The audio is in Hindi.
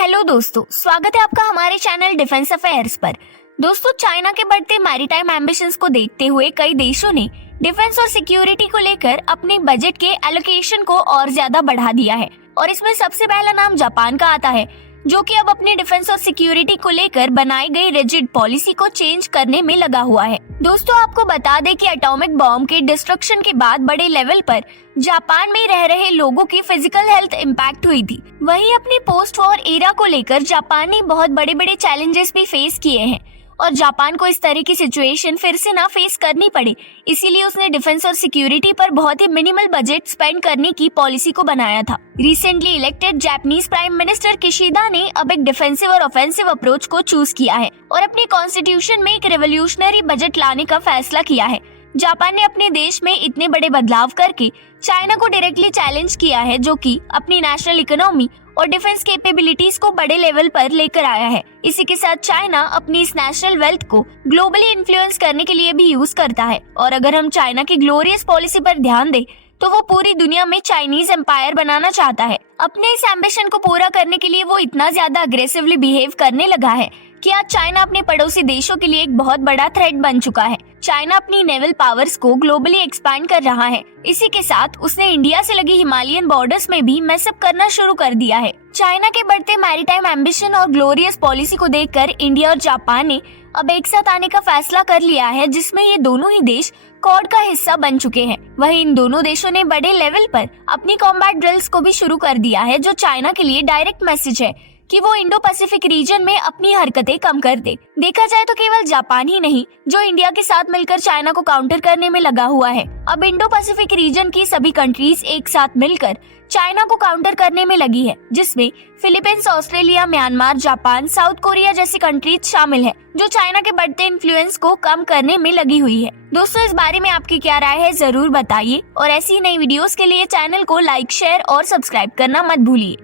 हेलो दोस्तों, स्वागत है आपका हमारे चैनल डिफेंस अफेयर्स पर। दोस्तों, चाइना के बढ़ते मैरीटाइम एम्बिशंस को देखते हुए कई देशों ने डिफेंस और सिक्योरिटी को लेकर अपने बजट के एलोकेशन को और ज्यादा बढ़ा दिया है और इसमें सबसे पहला नाम जापान का आता है, जो कि अब अपने डिफेंस और सिक्योरिटी को लेकर बनाई गई रिजिड पॉलिसी को चेंज करने में लगा हुआ है। दोस्तों, आपको बता दें कि एटॉमिक बॉम्ब के डिस्ट्रक्शन के बाद बड़े लेवल पर जापान में रह रहे लोगों की फिजिकल हेल्थ इम्पैक्ट हुई थी। वहीं अपनी पोस्ट वॉर एरा को लेकर जापान ने बहुत बड़े बड़े चैलेंजेस भी फेस किए हैं और जापान को इस तरह की सिचुएशन फिर से ना फेस करनी पड़े, इसीलिए उसने डिफेंस और सिक्योरिटी पर बहुत ही मिनिमल बजट स्पेंड करने की पॉलिसी को बनाया था। Recently elected Japanese prime minister Kishida ने अब एक डिफेंसिव और ऑफेंसिव अप्रोच को चूज किया है और अपने कॉन्स्टिट्यूशन में एक रेवोल्यूशनरी बजट लाने का फैसला किया है। जापान ने अपने देश में इतने बड़े बदलाव करके चाइना को डायरेक्टली चैलेंज किया है, जो कि अपनी नेशनल इकोनॉमी और डिफेंस कैपेबिलिटीज को बड़े लेवल पर लेकर आया है। इसी के साथ चाइना अपनी इस नेशनल वेल्थ को ग्लोबली इन्फ्लुएंस करने के लिए भी यूज करता है और अगर हम चाइना की ग्लोरियस पॉलिसी पर ध्यान दें तो वो पूरी दुनिया में चाइनीज एम्पायर बनाना चाहता है। अपने इस एम्बिशन को पूरा करने के लिए वो इतना ज्यादा अग्रेसिवली बिहेव करने लगा है कि आज चाइना अपने पड़ोसी देशों के लिए एक बहुत बड़ा थ्रेट बन चुका है। चाइना अपनी नेवल पावर्स को ग्लोबली एक्सपैंड कर रहा है। इसी के साथ उसने इंडिया से लगी हिमालयन बॉर्डर्स में भी मैसअप करना शुरू कर दिया है। चाइना के बढ़ते मैरीटाइम एम्बिशन और ग्लोरियस पॉलिसी को देखकर इंडिया और जापान ने अब एक साथ आने का फैसला कर लिया है, जिसमें ये दोनों ही देश क्वाड का हिस्सा बन चुके हैं। वहीं इन दोनों देशों ने बड़े लेवल पर अपनी कॉम्बैट ड्रिल्स को भी शुरू कर दिया है, जो चाइना के लिए डायरेक्ट मैसेज है कि वो इंडो पैसिफिक रीजन में अपनी हरकतें कम कर दे। देखा जाए तो केवल जापान ही नहीं, जो इंडिया के साथ मिलकर चाइना को काउंटर करने में लगा हुआ है। अब इंडो पैसिफिक रीजन की सभी कंट्रीज एक साथ मिलकर चाइना को काउंटर करने में लगी है, जिसमें Philippines, Australia, Myanmar, Japan, south Korea जैसी कंट्रीज शामिल है, जो चाइना के बढ़ते इन्फ्लुएंस को कम करने में लगी हुई है। दोस्तों, इस बारे में आपकी क्या राय है, जरूर बताइए और ऐसी नई वीडियोस के लिए चैनल को लाइक, शेयर और सब्सक्राइब करना मत भूलिए।